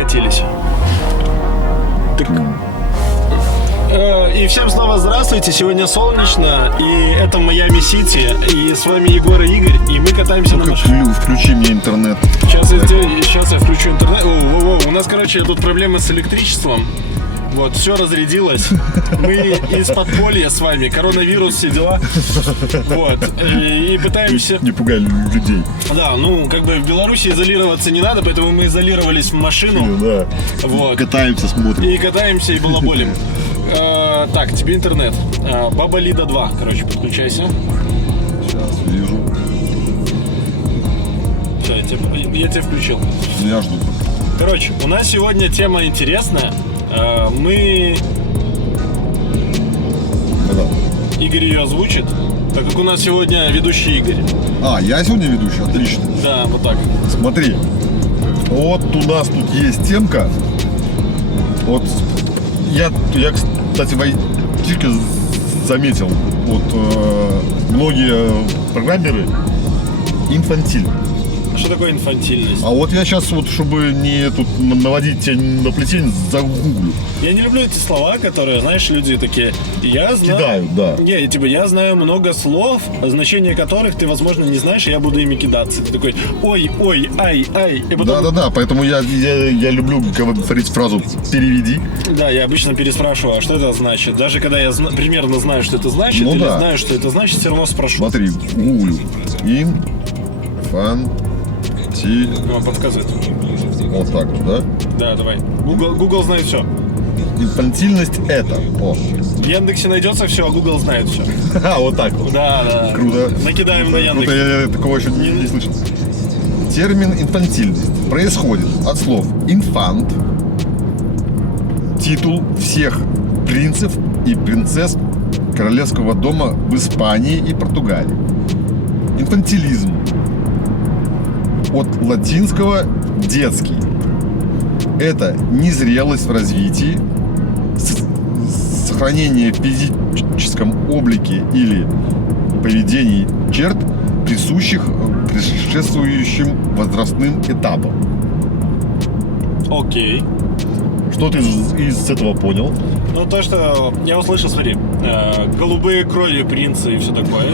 прокатились. Так. И всем снова здравствуйте. Сегодня солнечно, и это Майами-Сити. И с вами Егор и Игорь, и мы катаемся на машине. Включи мне интернет. Сейчас я включу интернет. У нас, короче, тут проблемы с электричеством. Вот, все разрядилось. Мы из подполья с вами. Коронавирус, все дела. Вот. И пытаемся... Не пугай людей. Да, ну, как бы в Беларуси изолироваться не надо, поэтому мы изолировались в машину. Да. Вот. Катаемся, смотрим. И катаемся, и балаболим. Так, тебе интернет. Баба Лида 2, короче, подключайся. Сейчас вижу. Все, я тебя включил. Я жду. Короче, у нас сегодня тема интересная. Мы... Да. Игорь ее озвучит, так как у нас сегодня ведущий Игорь. Я сегодня ведущий? Отлично. Да, вот так. Смотри. Вот у нас тут есть темка. Вот я кстати, в айтишке заметил. Вот многие программеры инфантильны. Что такое инфантильность? А вот я сейчас, вот, чтобы не тут наводить тебя на плетень, загуглю. Я не люблю эти слова, которые, знаешь, люди такие, я знаю... Кидают, да. Не, типа, я знаю много слов, значение которых ты, возможно, не знаешь, и я буду ими кидаться. Ты такой, ой, ай. И потом... Да, поэтому я люблю говорить фразу «переведи». Да, я обычно переспрашиваю, а что это значит? Даже когда я примерно знаю, что это значит, или знаю, что это значит, все равно спрошу. Смотри, гуглю. Подсказывает. Вот так вот, да? Да, давай. Google знает все. Инфантильность это. В Яндексе найдется все, а Google знает все. Вот так вот. Да. Круто. Накидаем на Яндекс. Круто, я такого еще не слышал. Термин инфантильность происходит от слов инфант, титул всех принцев и принцесс королевского дома в Испании и Португалии. Инфантилизм от латинского «детский». Это незрелость в развитии, сохранение в физическом облике или поведении черт, присущих предшествующим возрастным этапам. Окей. Что ты из этого понял? Ну, то, что я услышал, смотри, голубые крови принца и все такое.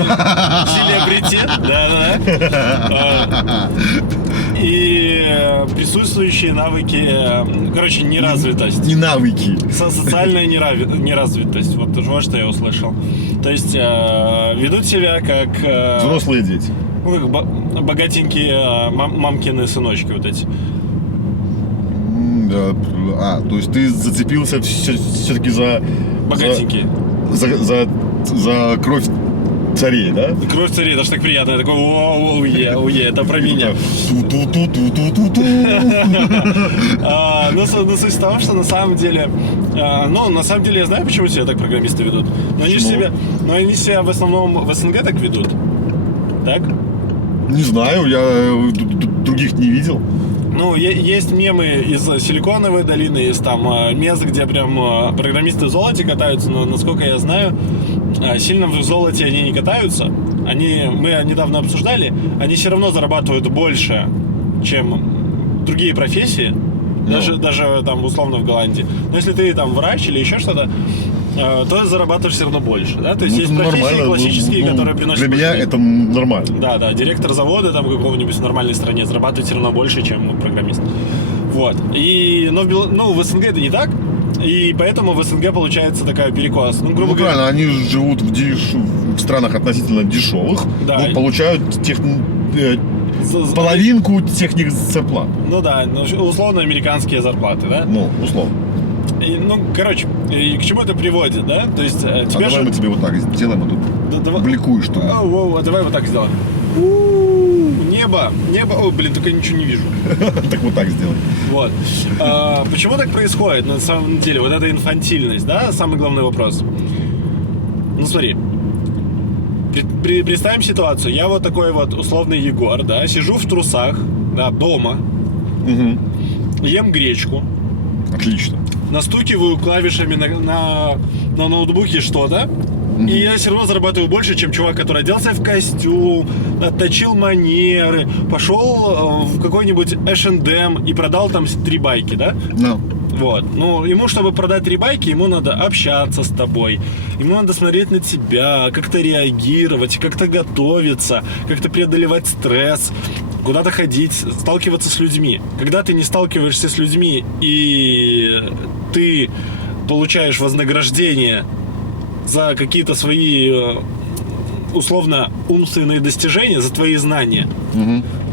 Селебрити, да. И присутствующие навыки, короче, неразвитость. Не навыки. Социальная неразвитость. Вот что я услышал. То есть ведут себя как... Взрослые дети. Ну, как богатенькие мамкины сыночки вот эти. То есть ты зацепился все-таки за... Богатенькие. За кровь царей, да? Кровь царей, даже так приятно. Я такой, оу-е, это про меня. Но суть в том, что на самом деле... на самом деле я знаю, почему себя так программисты ведут. Но они себя в основном в СНГ так ведут. Так? Не знаю, я других не видел. Ну, есть мемы из Силиконовой долины, из там мест, где прям программисты в золоте катаются, но, насколько я знаю, сильно в золоте они не катаются. Мы недавно обсуждали, они все равно зарабатывают больше, чем другие профессии, даже там условно в Голландии. Но если ты там врач или еще что-то, то зарабатываешь все равно больше, да? То есть есть профессии классические, которые приносят... Для меня это нормально. Да, директор завода там какого-нибудь в нормальной стране зарабатывает все равно больше, чем программист. Вот. Но в СНГ это не так, и поэтому в СНГ получается такая перекос. Ну, грубо говоря... правильно, они живут в странах относительно дешевых, но получают половинку техник зарплат. Ну да, условно американские зарплаты, да? Ну, условно. Короче, к чему это приводит, да? То есть давай мы тебе вот так сделаем, а тут бликуешь, что ли. Давай вот так сделаем. Небо. Только я ничего не вижу. Так вот так сделай. Вот. Почему так происходит, на самом деле? Вот эта инфантильность, да? Самый главный вопрос. Ну, смотри. Представим ситуацию. Я вот такой вот условный Егор, да? Сижу в трусах, да, дома. Ем гречку. Отлично. Настукиваю клавишами на ноутбуке что-то. И я все равно зарабатываю больше, чем чувак, который оделся в костюм, отточил манеры, пошел в какой-нибудь H&M и продал там 3 байки, да? Ну. Вот. Ну, ему, чтобы продать 3 байки, ему надо общаться с тобой. Ему надо смотреть на тебя, как-то реагировать, как-то готовиться, как-то преодолевать стресс, куда-то ходить, сталкиваться с людьми. Когда ты не сталкиваешься с людьми и ты получаешь вознаграждение за какие-то свои условно умственные достижения, за твои знания,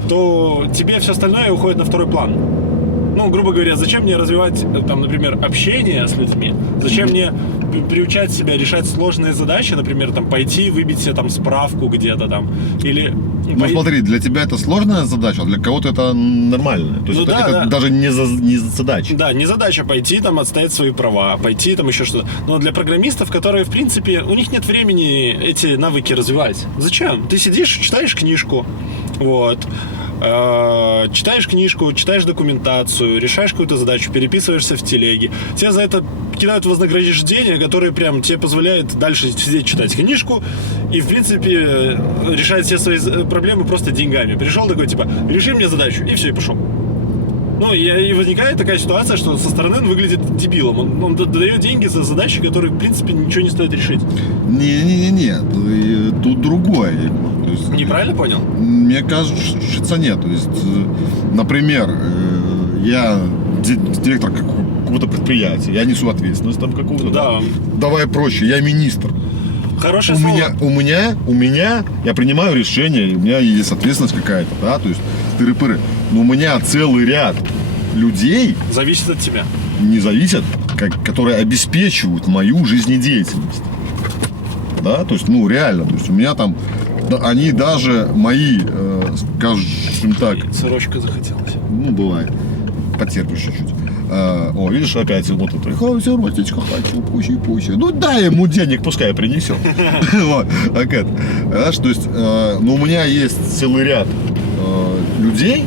то тебе все остальное уходит на второй план. Ну, грубо говоря, зачем мне развивать, там, например, общение с людьми? Зачем мне приучать себя решать сложные задачи, например, там, пойти выбить себе там справку где-то там, или... Ну, смотри, для тебя это сложная задача, а для кого-то это нормально. То есть Ну, это даже не задача. Да, не задача пойти там отстоять свои права, пойти там еще что-то. Но для программистов, которые, в принципе, у них нет времени эти навыки развивать. Зачем? Ты сидишь, читаешь книжку, вот, читаешь книжку, читаешь документацию, решаешь какую-то задачу, переписываешься в телеге. Тебе за это кидают вознаграждение, которое прям тебе позволяет дальше сидеть читать книжку и, в принципе, решать все свои проблемы просто деньгами. Пришел такой, типа, реши мне задачу, и все, и пошел. Ну, и возникает такая ситуация, что со стороны он выглядит дебилом. Он дает деньги за задачи, которые, в принципе, ничего не стоит решить. Не, тут другое. То есть, Неправильно понял? Мне кажется, нет. То есть, например, я директор какого-то предприятия, я несу ответственность там какого-то. Да. Давай проще, я министр. Хорошее слово. У меня, я принимаю решения, и у меня есть ответственность какая-то, да, то есть тыры-пыры. Но у меня целый ряд людей Зависит от тебя. не зависят, которые обеспечивают мою жизнедеятельность. Да, то есть, ну, реально, то есть у меня там, они даже мои, скажем так, Сырочка захотелось. ну, бывает, потерпишь чуть-чуть. О, видишь, опять вот это, все, Ростечка, хочу, пуще. Ну, дай ему денег, пускай принесет. Вот, знаешь, то есть, ну, у меня есть целый ряд людей,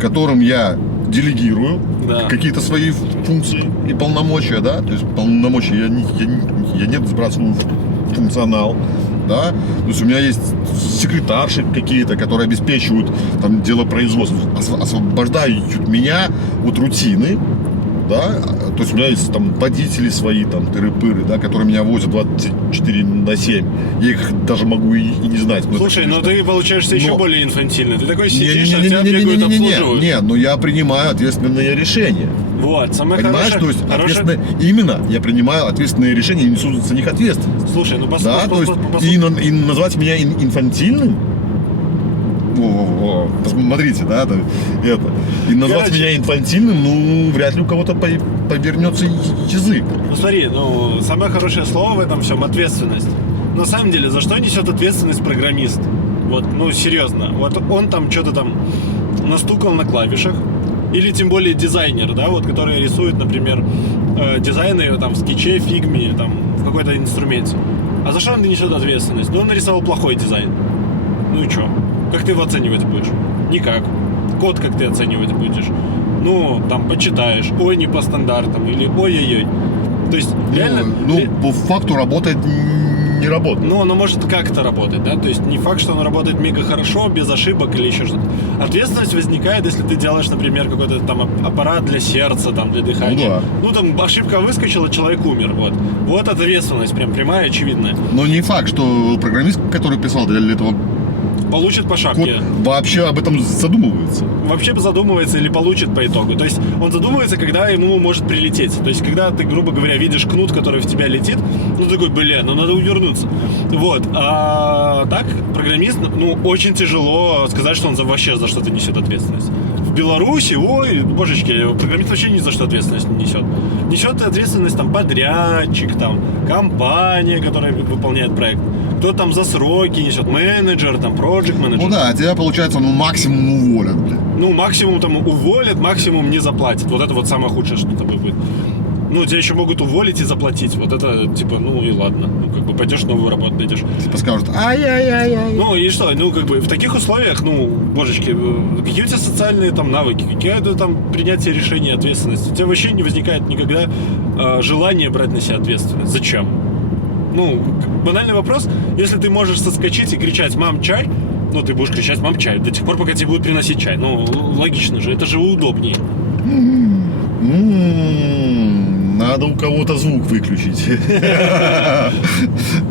которым я делегирую какие-то свои функции и полномочия, да, то есть полномочия я не сбрасываю функционал, да, то есть у меня есть секретарши какие-то, которые обеспечивают там делопроизводство, освобождают меня от рутины, да, то есть у меня есть там водители свои, там, тыры-пыры, да, которые меня возят 24/7, я их даже могу и не знать. Слушай, ну ты получаешься еще более инфантильный, ты такой сидишь, а тебя бегают, не, обслуживают. но я принимаю ответственные решения. Вот, самое Понимаешь, то есть именно я принимаю ответственные решения и несу за них ответственность. Слушай, ну да, то есть и назвать меня инфантильным, посмотрите, да, это, и назвать меня инфантильным, ну, вряд ли у кого-то повернется язык. Ну смотри, ну, самое хорошее слово в этом всем — ответственность. На самом деле, за что несет ответственность программист? Вот, ну, серьезно, вот он там что-то там настукал на клавишах, или тем более дизайнер, да, вот, который рисует, например, дизайны там в скетче, фигме, там, в какой-то инструменте. А за что он несет ответственность? Ну, он нарисовал плохой дизайн. Ну и что? Как ты его оценивать будешь? Никак. Код как ты оценивать будешь? Ну, там, почитаешь. Ой, не по стандартам. Или ой-ой-ой. То есть, реально... Ну, по факту работает, не работает. Ну, оно может как-то работать, да? То есть, не факт, что оно работает мега хорошо, без ошибок или еще что-то. Ответственность возникает, если ты делаешь, например, какой-то там аппарат для сердца, там, для дыхания. Ну, да. Ну, там, ошибка выскочила, человек умер, вот. Вот ответственность, прям прямая, очевидная. Но не факт, что программист, который писал для этого получит по шапке. код, вообще об этом задумывается. Вообще задумывается или получит по итогу. То есть он задумывается, когда ему может прилететь. То есть когда ты, грубо говоря, видишь кнут, который в тебя летит, ну такой, ну надо увернуться. Вот. А так программист, ну очень тяжело сказать, что он вообще за что-то несет ответственность. В Беларуси, ой, божечки, программист вообще ни за что ответственность не несет. Несет ответственность там подрядчик, там компания, которая выполняет проект. Кто там за сроки несет, менеджер, там, проект менеджер. Ну да, тебя, получается, ну максимум уволят, блин. Ну, максимум там уволят, максимум не заплатят. Вот это вот самое худшее, что с тобой будет. Ну, тебя еще могут уволить и заплатить. Вот это, типа, ну и ладно. Ну, как бы пойдешь новую работу найдешь. Типа скажут, ай-яй-яй-яй. Ну и что? Ну, как бы в таких условиях, ну, божечки, какие у тебя социальные там навыки, какие у тебя там принятие решений, ответственность? У тебя вообще не возникает никогда желания брать на себя ответственность. Зачем? Ну, банальный вопрос, если ты можешь соскочить и кричать «мам, чай», ну, ты будешь кричать «мам, чай» до тех пор, пока тебе будут приносить чай. Ну, логично же, это же удобнее. Надо у кого-то звук выключить.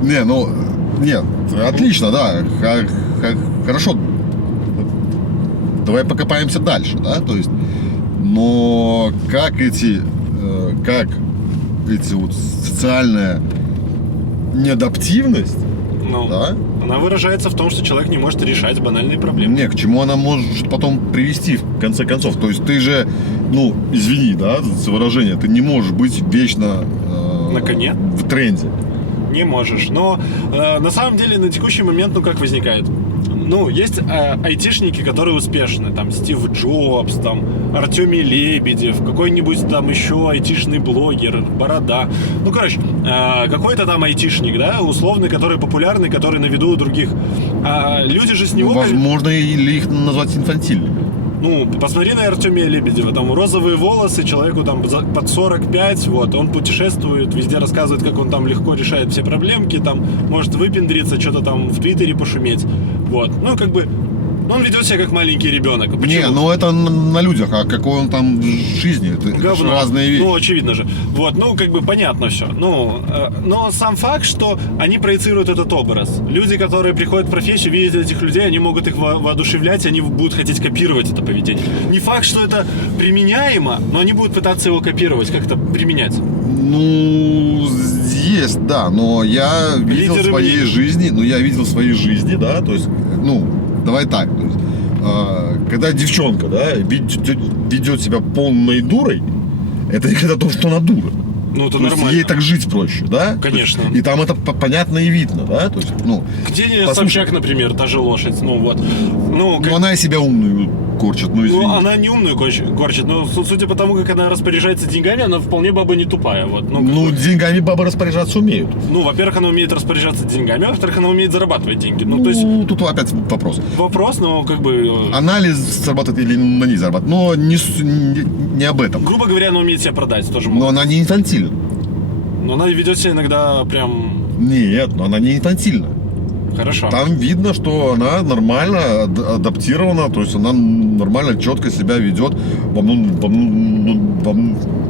Нет, отлично, да, хорошо. Давай покопаемся дальше, да, то есть, но как эти вот социальная неадаптивность, Ну, да, она выражается в том, что человек не может решать банальные проблемы. к чему она может потом привести в конце концов. То есть ты же, извини, да, за выражение, ты не можешь быть вечно На коне? в тренде. Не можешь. Но на самом деле на текущий момент, как возникает? Ну, есть айтишники, которые успешны. Там Стив Джобс, там Артемий Лебедев, какой-нибудь там еще айтишный блогер, Борода. Ну, короче, какой-то там айтишник, да, условный, который популярный, который на виду у других. Люди же с него... Возможно, или их назвать инфантильными. Ну, посмотри на Артемия Лебедева, там розовые волосы, человеку там под 45, вот, он путешествует, везде рассказывает, как он там легко решает все проблемки, там, может выпендриться, что-то там в Твиттере пошуметь, вот, ну, как бы, он ведет себя как маленький ребенок. Почему? Это на людях, а какой он там в жизни, это же разные вещи. Ну, очевидно же. Вот, как бы понятно все. Но сам факт, что они проецируют этот образ. Люди, которые приходят в профессию, видят этих людей, они могут их воодушевлять, они будут хотеть копировать это поведение. Не факт, что это применяемо, но они будут пытаться его копировать, как-то применять. Ну, есть, да, но я видел в своей жизни, да, то есть, давай так, то есть, когда девчонка, да, ведет себя полной дурой, это не когда то, что она дура. Ну, это то нормально. Есть, ей так жить проще, да? Конечно. И там это понятно и видно, да? То есть, Где Собчак, например, та же лошадь, она себя умную корчит, извини. Ну, она не умную корчит, но судя по тому, как она распоряжается деньгами, она вполне баба не тупая, вот. Деньгами бабы распоряжаться умеют. Во-первых, она умеет распоряжаться деньгами, а во-вторых, она умеет зарабатывать деньги. То есть... Тут опять вопрос. Вопрос, но как бы... Она ли зарабатывает или на ней зарабатывает, но не об этом. Грубо говоря, она умеет себя продать тоже. Но она не инфантильна. Но она ведет себя иногда прям... Нет, но она не инфантильна. Хорошо. Там видно, что она нормально адаптирована, то есть она нормально, четко себя ведет. Во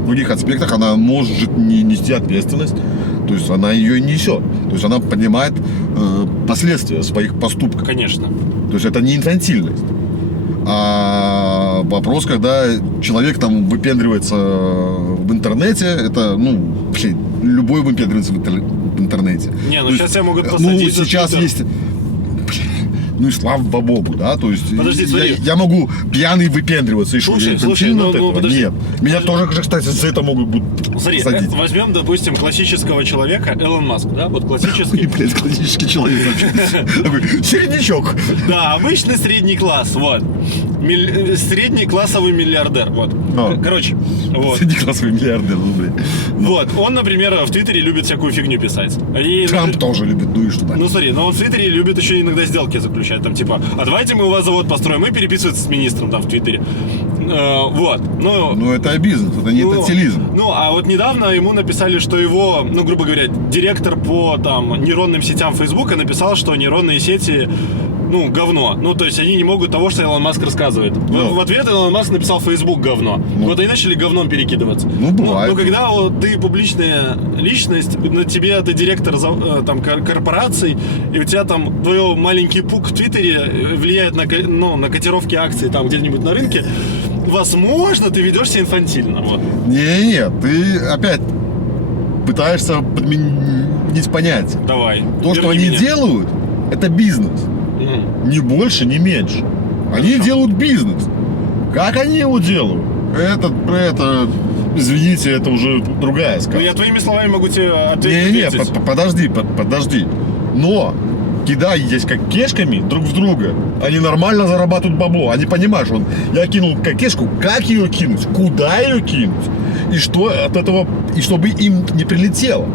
многих аспектах она может нести ответственность, то есть она ее и несет. То есть она понимает последствия своих поступков. Конечно. То есть это не инфантильность. А вопрос, когда человек там выпендривается в интернете, это, вообще, любой выпендривается в интернете. Сейчас тебя могут посадить. Сейчас есть... и слава богу, да, то есть подожди, смотри. Я могу пьяный выпендриваться, и что, я инфантильный от этого? подожди. Нет. Меня тоже, кстати, за это могут посадить. Возьмем, допустим, классического человека, Элон Маск, да, вот классический. Блядь, классический человек вообще. Такой середнячок. Да, обычный средний класс, вот. Среднеклассовый миллиардер, вот. Короче, вот. Среднеклассовый миллиардер, блядь. Вот, он, например, в Твиттере любит всякую фигню писать. Трамп тоже любит, и что так? Смотри, но он в Твиттере любит еще иногда сделки заключать, там типа, а давайте мы у вас завод построим, и переписывается с министром там в Твиттере. Вот. Это бизнес, это не инфантилизм. А вот недавно ему написали, что его, грубо говоря, директор по нейронным сетям Фейсбука написал, что нейронные сети говно. То есть они не могут того, что Илон Маск рассказывает. В ответ Илон Маск написал Facebook говно. Вот они начали говном перекидываться. Бывает. Но когда ты публичная личность, на тебе ты директор корпораций, и у тебя там твой маленький пук в Твиттере влияет на котировки акций там где-нибудь на рынке, возможно, ты ведешь себя инфантильно. Вот. Нет, ты опять пытаешься подменить понятие. Давай. То, что они делают, это бизнес. Ни больше, ни меньше. Они делают бизнес. Как они его делают? Это, извините, это уже другая сказка. Я твоими словами могу тебе ответить. Подожди. Но, кидаясь как кешками друг в друга, они нормально зарабатывают бабло. Они понимают, что я кинул кешку, как ее кинуть, куда ее кинуть, и что от этого, и чтобы им не прилетело.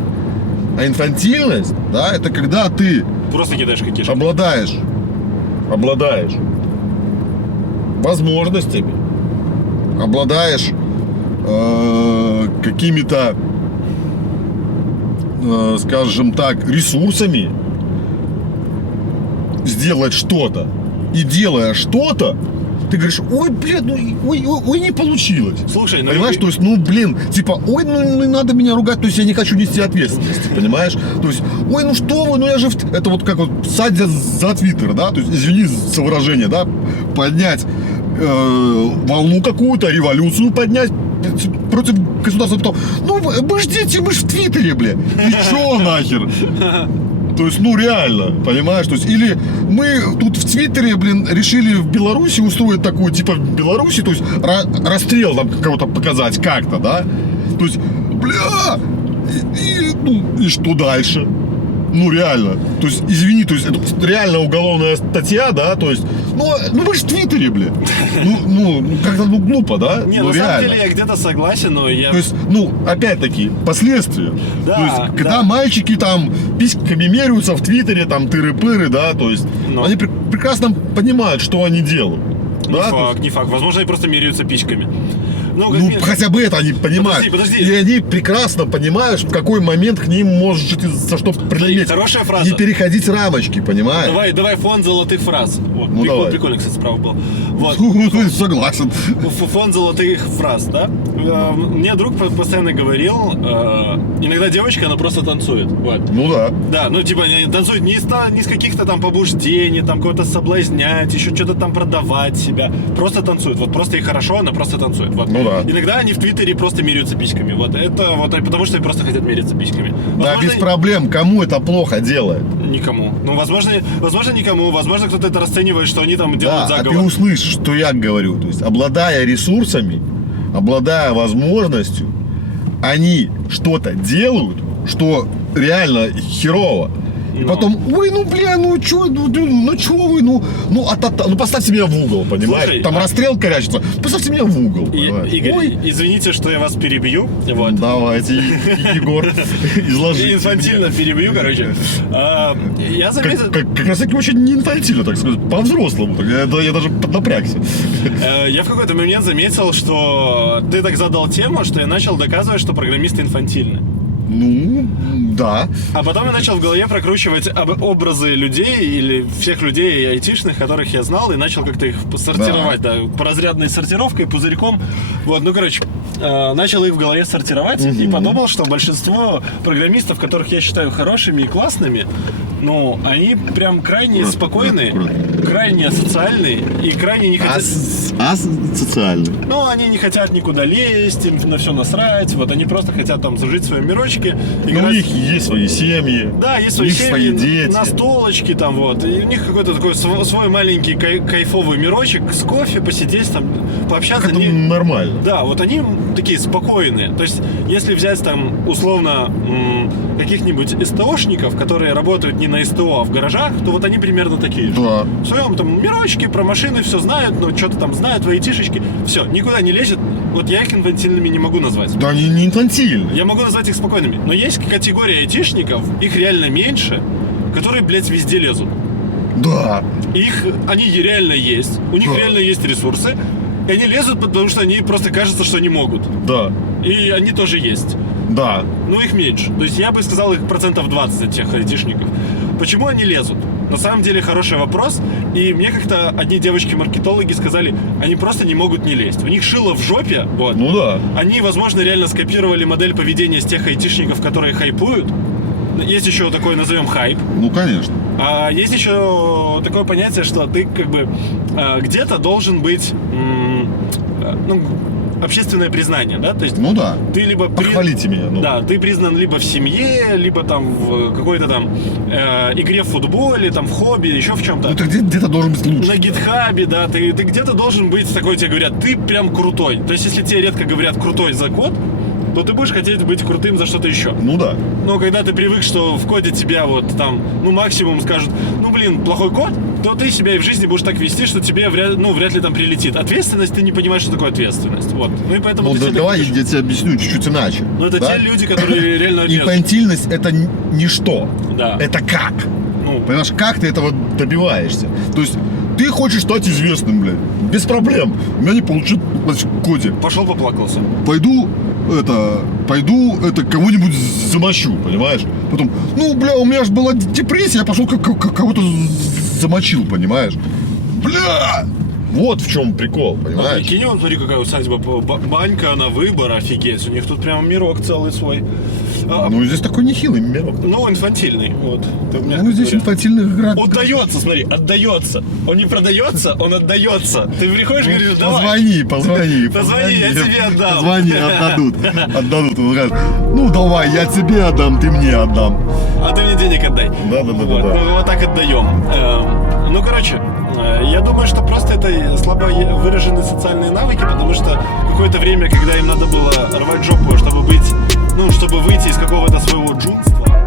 А инфантильность, да, это когда ты просто кидаешь как кешку. Обладаешь возможностями, обладаешь какими-то скажем так, ресурсами сделать что-то. И делая что-то, ты говоришь, ой, блин, ой, не получилось. Слушай, ну... Понимаешь, то есть, типа, ой, не надо меня ругать, то есть я не хочу нести ответственности, понимаешь? То есть, ой, ну что вы, я же... Это вот как вот садя за Твиттер, да, то есть, извини за выражение, да, поднять волну какую-то, революцию поднять против государства, потом, вы ждите, мы ж в Твиттере, бля, и чё нахер? То есть, реально, понимаешь? То есть, или мы тут в Твиттере, решили в Беларуси устроить такую, типа, в Беларуси, то есть, расстрел там кого-то показать как-то, да? То есть, бля, и что дальше? Реально. То есть, извини, то есть, это реально уголовная статья, да, то есть, вы же в Твиттере, бля. Как-то, глупо, да? Не, на самом деле я где-то согласен, но я... То есть, опять-таки, последствия. Да, то есть, когда мальчики там письками меряются в Твиттере, там, тыры-пыры, да, то есть, они прекрасно понимают, что они делают. Не факт. Возможно, они просто меряются письками. Хотя бы это они понимают. Подожди. И они прекрасно понимают, в какой момент к ним может за что прилететь. Хорошая фраза. Не переходить рамочки, понимаешь? Давай фонд золотых фраз. Вот. Давай. Прикольно, кстати, справа был. Вот. Согласен. Фонд золотых фраз, да? Мне друг постоянно говорил, иногда девочка, она просто танцует. Вот. Да. Да, типа, они танцуют не из каких-то там побуждений, там кого-то соблазнять, еще что-то там продавать себя. Просто танцует. Вот просто ей хорошо, она просто танцует. Вот. Да. Иногда они в Твиттере просто меряются письками. Вот это вот потому, что они просто хотят мериться письками. Да, без проблем. Кому это плохо делает? Никому. Возможно, никому. Возможно, кто-то это расценивает, что они там делают заговор. А ты услышишь, что я говорю. То есть, обладая ресурсами, обладая возможностью, они что-то делают, что реально херово. И потом, ой, чё вы, поставьте меня в угол, понимаешь? Слушай, там расстрел корячится, поставьте меня в угол, понимаешь? Игорь, извините, что я вас перебью. Вот. Давайте, Егор, изложите. Инфантильно перебью, короче. Я заметил... Как раз таки очень не инфантильно, так сказать, по-взрослому. Я даже напрягся. Я в какой-то момент заметил, что ты так задал тему, что я начал доказывать, что программисты инфантильны. Да. А потом я начал в голове прокручивать образы людей или всех людей айтишных, которых я знал, и начал как-то их сортировать, по разрядной сортировкой, пузырьком. Вот, начал их в голове сортировать и подумал, что большинство программистов, которых я считаю хорошими и классными, они прям крайне спокойные, крайне социальные и крайне не хотят... Асоциальные. Они не хотят никуда лезть, им на все насрать, вот они просто хотят там зажить в своем мирочке. У них есть свои семьи. Да, есть свои семьи, свои дети. настолочки там вот. И у них какой-то такой свой маленький кайфовый мирочек, с кофе посидеть там, пообщаться. Это нормально. Да, вот они такие спокойные. То есть, если взять там условно каких-нибудь СТОшников, которые работают не на СТО, а в гаражах, то вот они примерно такие. Да. В своем там мирочке, про машины все знают, что-то там знают, в айтишечке. Все, никуда не лезет. Вот я их инфантильными не могу назвать. Да, они не инфантильны. Я могу назвать их спокойными. Но есть категория айтишников, их реально меньше, которые, блядь, везде лезут. Да. Они реально есть. У них реально есть ресурсы. И они лезут, потому что они просто кажется, что они могут. Да. И они тоже есть. Да. Их меньше. То есть я бы сказал, их 20% от тех айтишников. Почему они лезут? На самом деле хороший вопрос. И мне как-то одни девочки-маркетологи сказали, они просто не могут не лезть. У них шило в жопе. Вот. Да. Они, возможно, реально скопировали модель поведения с тех айтишников, которые хайпуют. Есть еще такое, назовем, хайп. Конечно. А есть еще такое понятие, что ты как бы где-то должен быть общественное признание, да? То есть да. ты либо... Похвалите меня. Да, ты признан либо в семье, либо там в какой-то там игре в футболе, там в хобби, еще в чем-то. Ты где-то должен быть лучше. На гитхабе, да, ты где-то должен быть такой, тебе говорят, ты прям крутой. То есть если тебе редко говорят крутой за код, то ты будешь хотеть быть крутым за что-то еще. Да. Но когда ты привык, что в коде тебя вот там, максимум скажут, плохой код, то ты себя и в жизни будешь так вести, что тебе вряд ли там прилетит. Ответственность, ты не понимаешь, что такое ответственность. Вот. И поэтому давай я тебе объясню чуть-чуть иначе. Это те люди, которые реально лезут. Инфантильность — это ничто. Да. Это как. Понимаешь, как ты этого добиваешься? То есть ты хочешь стать известным, блядь. Без проблем. У меня не получилось в коде. Пошел поплакался. Пойду кого-нибудь замочу, понимаешь? Потом, ну, бля, у меня же была депрессия, я пошел кого-то замочил, понимаешь? Бля! Вот в чем прикол, понимаешь? Прикинь, вон, смотри, какая усадьба, банька на выбор, офигеть. У них тут прям мирок целый свой. Ну, здесь такой нехилый мирок. Ну, инфантильный, вот. Ну, здесь инфантильных игра. Отдается, смотри, отдается. Он не продается, он отдается. Ты приходишь и говоришь, давай. Позвони, я тебе отдам. Позвони, отдадут. Он скажет, ну, давай, я тебе отдам, ты мне отдам. А ты мне денег отдай. Да. Вот так отдаем. Ну, короче, я думаю, что просто это слабо выраженные социальные навыки, потому что какое-то время, когда им надо было рвать жопу, чтобы быть, ну, чтобы выйти из какого-то своего джунства.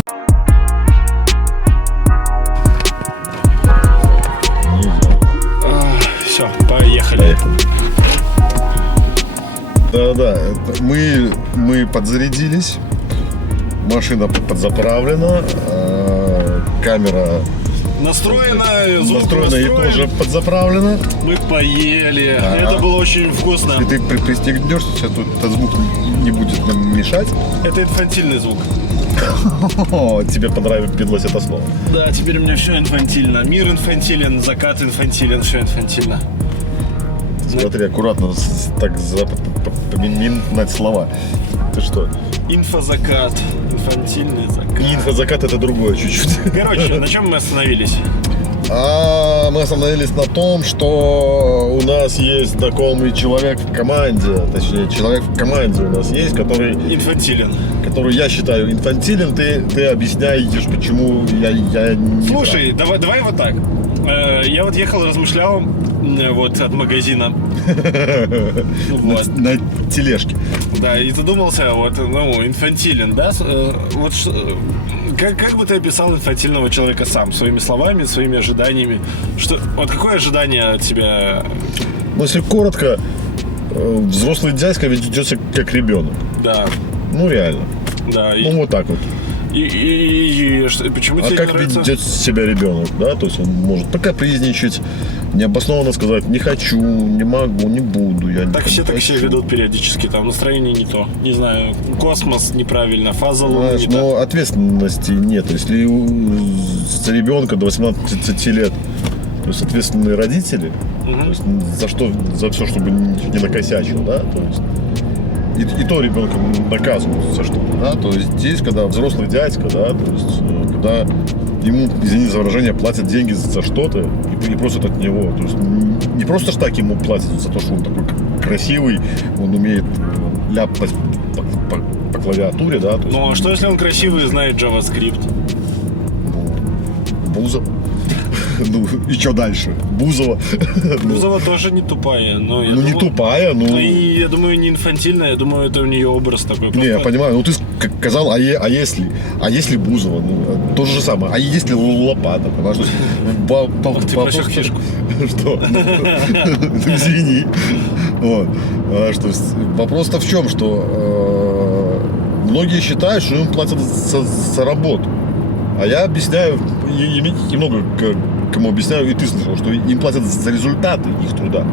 Все, поехали. Да, мы подзарядились, машина подзаправлена, камера Настроена, звук настроена и настроен. тоже подзаправлена. Мы поели. Ага. Это было очень вкусно. Если ты пристегнешься, то этот звук не будет нам мешать. Это инфантильный звук. Тебе понравилось это слово. Да, теперь у меня все инфантильно. Мир инфантилен, закат инфантилен, все инфантильно. Смотри, аккуратно так поминать слова. Ты что? Инфозакат, инфантильный закат. Инфозакат это другое чуть-чуть. Короче, на чем мы остановились? Мы остановились на том, что у нас есть знакомый человек в команде, точнее, человек в команде у нас есть, который Инфантилен. я считаю инфантилен. Ты объясняешь, почему я не Слушай, давай вот так. Я вот ехал, размышлял вот от магазина. Вот. на тележке. Да, и задумался, вот, ну, инфантилен, да? Вот как бы ты описал инфантильного человека сам? Своими словами, своими ожиданиями? Вот какое ожидание от тебя? Ну, если коротко, взрослый дядька ведет себя как ребенок. Да. Ну, реально. Да. Ну, вот так вот. И почему тебе как не нравится? ведет себя ребенок, да? То есть он может покапризничать, необоснованно сказать, не хочу, не могу, не буду. Я Так все так себя хочу. ведут периодически, там настроение не то. Не знаю, космос неправильно, фаза Луны Знаешь, не но ответственности нет. Если с ребенка до 18 лет, то есть ответственные родители, то есть за все, чтобы не накосячил, да, то есть и то ребенка наказывают за что-то, да, то есть здесь, когда взрослый дядька, да, то есть когда ему, извини за выражение, платят деньги за что-то и просят от него, то есть не просто ж так ему платят за то, что он такой красивый, он умеет ляпать по клавиатуре, да. То есть, Ну, а что если он красивый и знает JavaScript? Бузов. Ну, и что дальше? Бузова. Бузова тоже не тупая, но я Не тупая, ну... И я думаю, не инфантильная, я думаю, это у нее образ такой. Не, я понимаю, ну ты сказал, а если Бузова, ну, то же самое, а если Лопата, понимаешь? Ты просишь фишку. Что? Ну, извини. Вот. Вопрос-то в чем, что многие считают, что им платят за работу. А я объясняю, и много кому объясняю, и ты слышал, что им платят за результаты их труда,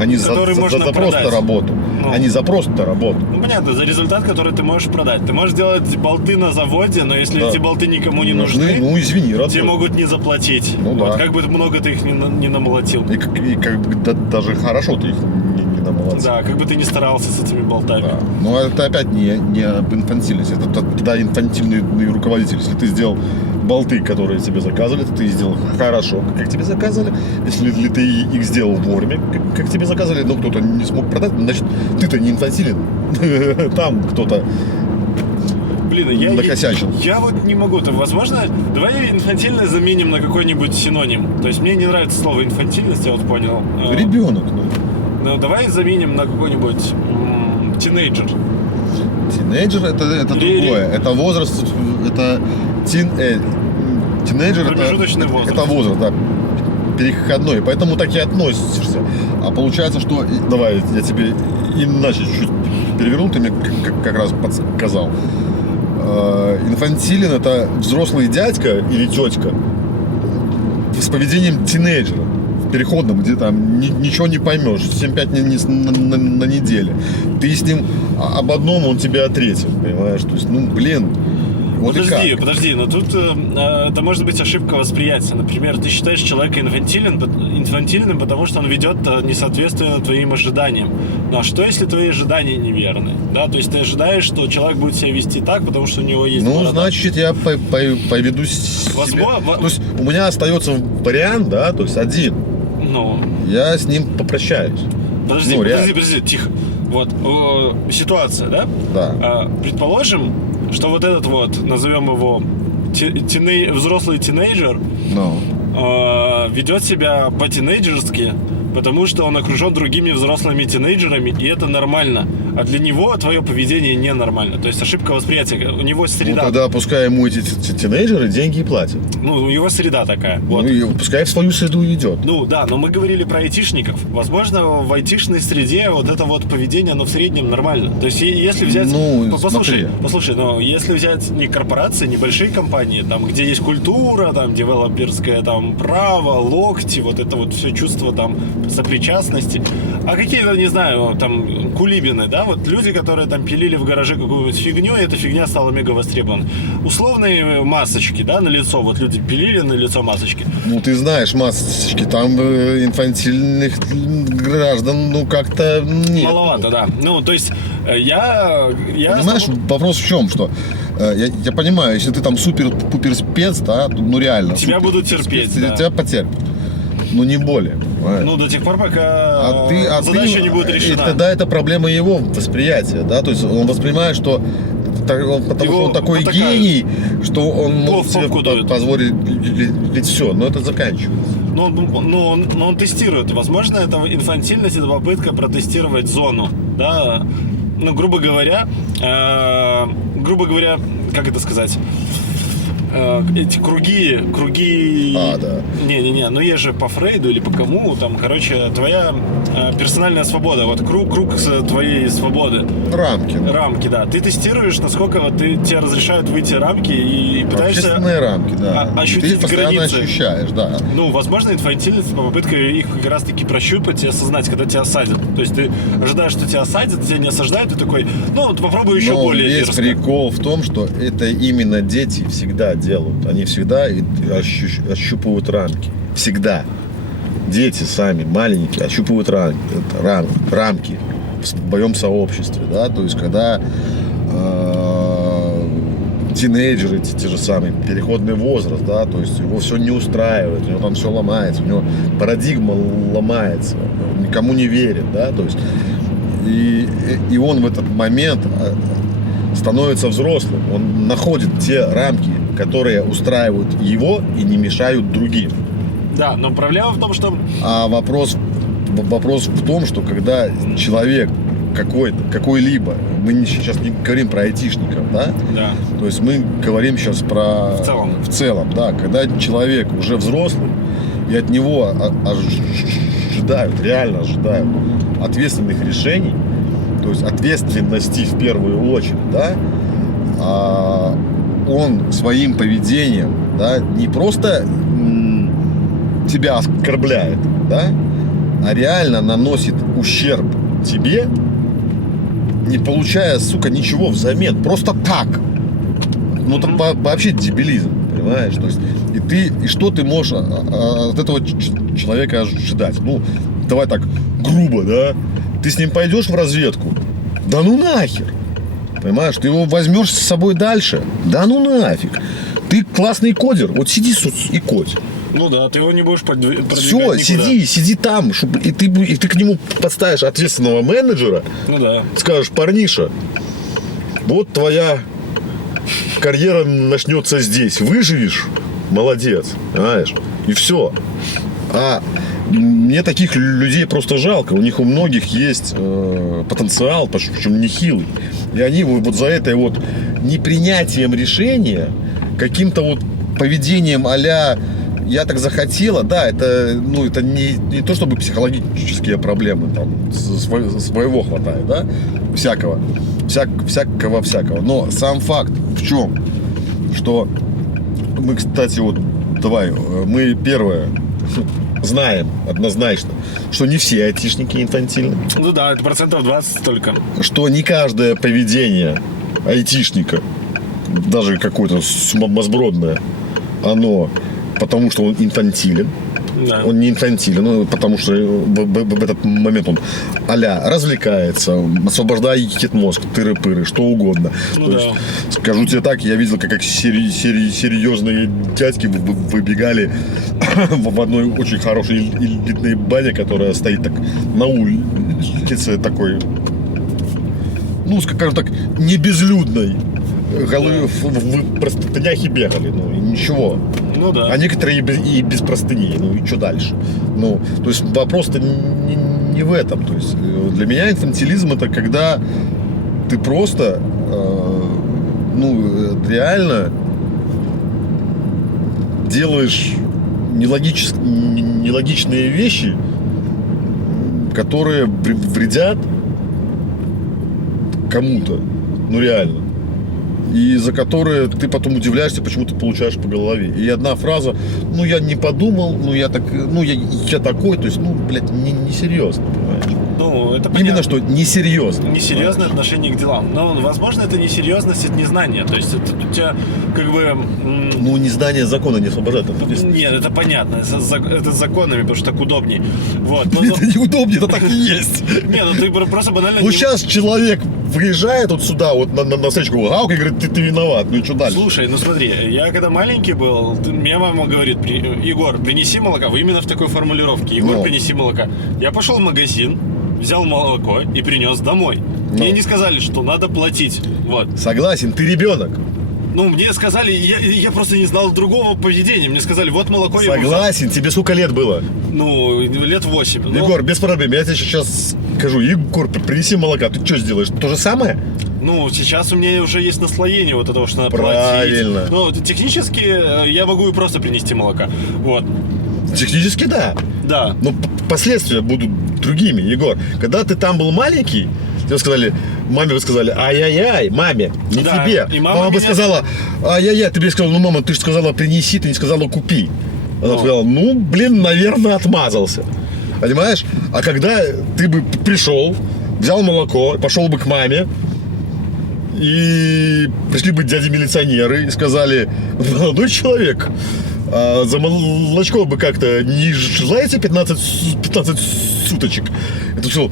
а не за просто работу. Ну. А не за просто работу. Ну, понятно, за результат, который ты можешь продать. Ты можешь делать болты на заводе, но если эти болты никому не нужны, ну извини, тебе могут не заплатить. Ну, вот, да. Как бы много ты их не намолотил. И как бы даже хорошо ты их не намолотил. Да, как бы ты не старался с этими болтами. Да. Но это опять не об инфантильности. Это тогда инфантильный руководитель. Если ты сделал болты, которые тебе заказывали, то ты их сделал хорошо, как тебе заказывали. Если ты их сделал вовремя, как тебе заказывали, но кто-то не смог продать, значит, ты-то не инфантилен. Там кто-то Блин, накосячил. я вот не могу. То, возможно, давай инфантильное заменим на какой-нибудь синоним. То есть мне не нравится слово инфантильность, я вот понял. Ребенок. Ну, давай заменим на какой-нибудь тинейджер. Тинейджер это другое. Это возраст, это тинейджер Промежуточный возраст. Это возраст, да, переходной. Поэтому так и относишься. А получается, что давай я тебе иначе чуть перевернул, ты мне как раз подсказал. Инфантилен это взрослый дядька или тетка с поведением тинейджера. переходном, где там ничего не поймешь, 7-5 на неделе. Ты с ним об одном, он тебе о третьем, понимаешь? То есть, ну, блин, вот Подожди, но тут это может быть ошибка восприятия. Например, ты считаешь человека инфантильным, потому что он ведет несоответственно твоим ожиданиям. Ну а что, если твои ожидания неверны? Да, то есть ты ожидаешь, что человек будет себя вести так, потому что у него есть Ну, борода. значит, я поведу себя. То есть у меня остается вариант, да, то есть один. Ну, Я с ним попрощаюсь. подожди, тихо. Вот, ситуация, да? Да. Предположим, что вот этот вот, назовем его взрослый тинейджер, ведет себя по-тинейджерски, потому что он окружен другими взрослыми тинейджерами, и это нормально. А для него твое поведение ненормально. То есть ошибка восприятия. У него среда. Ну, тогда пускай ему эти тинейджеры деньги и платят. Ну, у него среда такая. Вот. Ну, и пускай в свою среду идет. Ну, да, но мы говорили про айтишников. Возможно, в айтишной среде вот это вот поведение, оно в среднем нормально. То есть, если взять... Ну, послушай, но если взять не корпорации, небольшие компании, там, где есть культура, там, девелоперское, там, право, локти, вот это вот все чувство, там, сопричастности. А какие-то, не знаю, там, кулибины, да, вот люди, которые там пилили в гараже какую-нибудь фигню, и эта фигня стала мега востребована. Условные масочки, да, на лицо, вот люди пилили на лицо масочки. Ну, ты знаешь, масочки, там инфантильных граждан, ну, как-то нет. Маловато, да. Ну, то есть, я... Понимаешь, вопрос в чем, что я понимаю, если ты там супер-пупер спец, да, ну, реально. Тебя будут терпеть, да. Тебя потерпят. Ну, не более. Понимаешь? Ну, до тех пор, пока задача не будет решена. И тогда это проблема его восприятия, да, то есть он воспринимает, что потому что он такой гений, что он может себе позволить все, но это заканчивается. Но он тестирует. Возможно, это инфантильность, это попытка протестировать зону, да, ну, грубо говоря, как это сказать? Эти круги... Да. Не-не-не, ну есть же по Фрейду или по кому, там, короче, твоя персональная свобода, вот круг твоей свободы. Рамки, да. Ты тестируешь, насколько вот тебе разрешают выйти рамки и пытаешься... Общественные рамки, да. Ощутить ты постоянно границы. Ощущаешь, да. Ну, возможно, инфантильность — попытка их как раз-таки прощупать и осознать, когда тебя осадят. То есть ты ожидаешь, что тебя осадят, тебя не осаждают, и такой, ну, вот попробуй еще более весь дерзко. Прикол в том, что это именно дети всегда делают. Они всегда ощупывают рамки. Всегда. Дети сами, маленькие, ощупывают рамки в своем сообществе. Да? То есть, когда тинейджеры, те же самые, переходный возраст, да, то есть его все не устраивает, у него там все ломается, у него парадигма ломается, он никому не верит, да, то есть и он в этот момент становится взрослым, он находит те рамки, которые устраивают его и не мешают другим. Да, но проблема в том, что... А вопрос в том, что когда человек какой-либо, мы сейчас не говорим про айтишников, да? Да. То есть мы говорим сейчас про... В целом, да. Когда человек уже взрослый, и от него реально ожидают ответственных решений, то есть ответственности в первую очередь, да, он своим поведением, да, не просто тебя оскорбляет, да, а реально наносит ущерб тебе, не получая, сука, ничего взамен, просто так. Ну, это вообще дебилизм, понимаешь? То есть, и что ты можешь от этого человека ожидать? Ну, давай так, грубо, да? Ты с ним пойдешь в разведку? Да ну нахер! Понимаешь, ты его возьмешь с собой дальше? Да ну нафиг! Ты классный кодер, вот сиди и кодь. Ну да, ты его не будешь продвигать все, никуда. сиди там, и ты к нему подставишь ответственного менеджера. Ну да. Скажешь: парниша, вот твоя карьера начнется здесь. Выживешь, молодец, знаешь, и все. А мне таких людей просто жалко. У них у многих есть потенциал, причем нехилый. И они вот за этой вот непринятием решения, каким-то вот поведением а-ля «я так захотела», да, это не то чтобы психологические проблемы, там, своего хватает, да, всякого. Но сам факт в чем? Что мы, кстати, вот, давай, мы первое, знаем однозначно, что не все айтишники инфантильны, Ну да, это 20% только. что не каждое поведение айтишника, даже какое-то сумасбродное, оно потому что он инфантилен. Да. Он не инфантилен, ну, потому что в этот момент он а-ля развлекается, освобождает мозг, тыры-пыры, что угодно. Ну То да. есть, скажу тебе так, я видел, как серьезные дядьки выбегали в одной очень хорошей элитной бане, которая стоит так на улице такой, ну, скажем так, не безлюдной. Голы в простынях и бегали, ну, и ничего. Ну да. А некоторые и без простыней. Ну и что дальше? Ну, то есть вопрос-то не в этом. То есть для меня инфантилизм это когда ты просто, реально делаешь нелогичные вещи, которые вредят кому-то. Ну реально. И за которые ты потом удивляешься, почему ты получаешь по голове. И одна фраза, ну я не подумал, я такой, то есть, несерьезно, понимаешь? Ну, это понятно. Именно что несерьезно. Несерьезное отношение к делам. Но, возможно, это несерьезность, это незнание. То есть это у тебя как бы... Ну, незнание закона не освобождает от ответственности. Нет, это понятно. Это с законами, потому что так удобнее. Вот. Но, Это неудобнее, это так и есть. не, ну ты просто банально... Ну не- сейчас человек выезжает вот сюда, вот на встречку, гавкой, говорит, ты виноват, ну и что дальше? Слушай, ну смотри, я когда маленький был, мне мама говорит, Егор, принеси молока. Вы именно в такой формулировке. Егор, Ну. принеси молока. Я пошел в магазин, взял молоко и принес домой. Ну. Мне не сказали, что надо платить. Вот. Согласен, ты ребенок. Ну, мне сказали, я просто не знал другого поведения. Мне сказали, вот молоко. я его взял. Согласен, тебе сколько лет было? Ну, лет 8. Ну, Егор, без проблем, я тебе сейчас скажу, Егор, принеси молока, ты что сделаешь? То же самое? Ну, сейчас у меня уже есть наслоение вот этого, что надо Правильно. платить. Ну, технически я могу и просто принести молока. Вот. Технически да. Да. Но последствия будут другими, Егор. Когда ты там был маленький, тебе сказали, маме вы сказали, ай-яй-яй, маме, не Да, тебе. и мама Мама бы меня- сказала, ай-яй-яй, ты бы сказал, ну, мама, ты же сказала принеси, ты не сказала купи. Она Ну. сказала, наверное, отмазался. Понимаешь? А когда ты бы пришел, взял молоко, пошел бы к маме, и пришли бы дяди-милиционеры и сказали, молодой человек, а за молочко бы как-то не желаете 15 суточек? Это что,